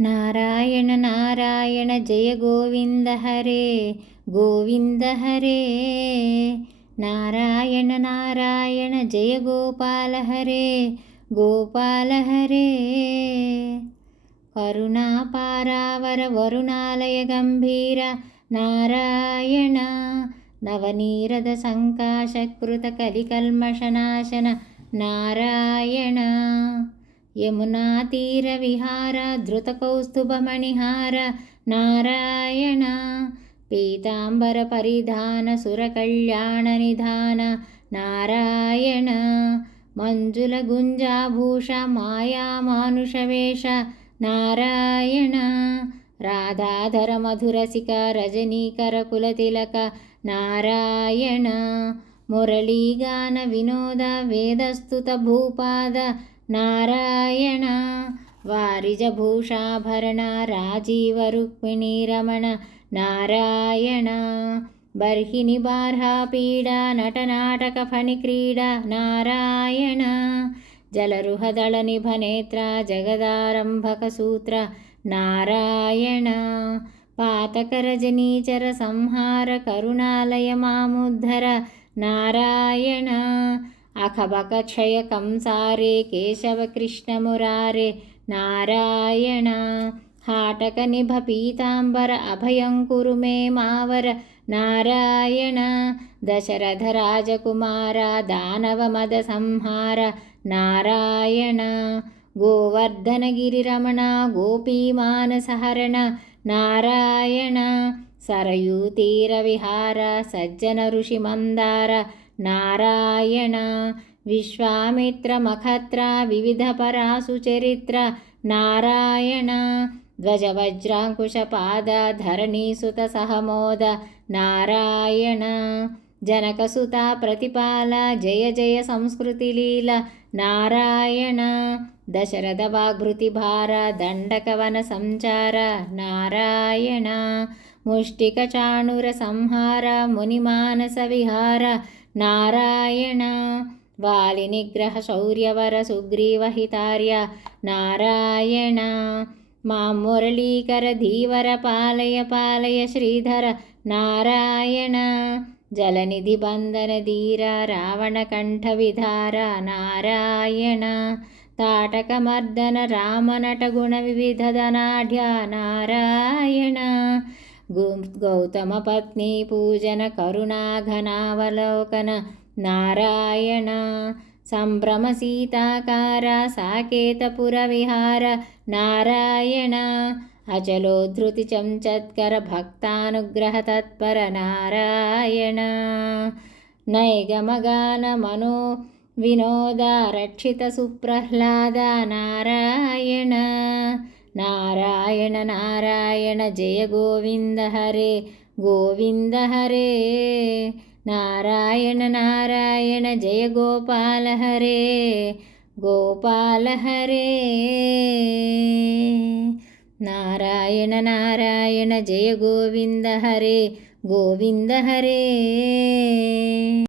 నారాయణ నారాయణ జయ గోవింద హరే గోవింద హరే. నారాయణ నారాయణ జయ గోపాల హరే గోపాల హరే. కరుణాపారావర వరుణాలయ గంభీర నారాయణ. నవనీరద సంకాశకృత కలికల్మషనాశన నారాయణ. యమునా తీర విహార ధృత కౌస్తుభమణిహార నారాయణ. పీతాంబర పరిధాన సుర కళ్యాణ నిధాన నారాయణ. మంజుల గుంజాభూష మాయా మానుషవేష నారాయణ. రాధాధర మధురసిక రజనీకర కులతిలక నారాయణ. మురళీగాన వినోద వేదస్తుత భూపాద నారాయణ. వారిజభూషాభరణ రాజీవ రుక్మిణీ రమణ నారాయణ. బర్హిని బార్హాపీడ నటనాటక ఫణిక్రీడ నారాయణ. జలరుహదళ నిభనేత్ర జగదారంభక సూత్ర నారాయణ. పాతక రజనీచర సంహార కరుణాలయ మాముద్ధర నారాయణ. అఖబక క్షయ కంసారే కేశవ కృష్ణ మురారే నారాయణ. హాటక నిభ పీతాంబర అభయం కురు మే మావర నారాయణ. దశరథ రాజకుమార దానవ మద సంహార నారాయణ. గోవర్ధన గిరిరమణ గోపీమానసహరణ నారాయణ. సరయూతీర విహార సజ్జన ఋషి మందార నారాయణ. విశ్వామిత్ర మఖత్ర వివిధ పరాసు చరిత్ర నారాయణ. ధ్వజ వజ్రాంకుశ పాద ధరణీసుత సహమోద నారాయణ. జనకసుత ప్రతిపాల జయ జయ సంస్కృతి లీల నారాయణ. దశరథ వాగ్భృతి భార దండకవన సంచార నారాయణ. ముష్టిక చాణుర సంహార మునిమానస విహార నారాయణ. వాలి నిగ్రహ శౌర్యవర సుగ్రీవహితార్య నారాయణ. మాం మురళీకర ధీవర పాలయ పాలయ శ్రీధర నారాయణ. జలనిధి బంధన ధీర రావణ కంఠ విధార నారాయణ. తాటక మర్దన రామనట గుణ వివిధ ధనాఢ్య నారాయణ. గౌతమ పత్ని పూజన కరుణాఘనావలోకన నారాయణ. సంభ్రమ సీతాకార సాకేతపుర విహార నారాయణ. అచలోద్ధృతి చంచత్కర భక్తానుగ్రహ తత్పర నారాయణ. నైగమగాన మనో వినోద రక్షిత సుప్రహ్లాద నారాయణ. నారాయణ నారాయణ జయ గోవింద హరే గోవింద హరే. నారాయణ నారాయణ జయ గోపాల హరే గోపాల హరే. నారాయణ నారాయణ జయ గోవింద హరే గోవింద హరే.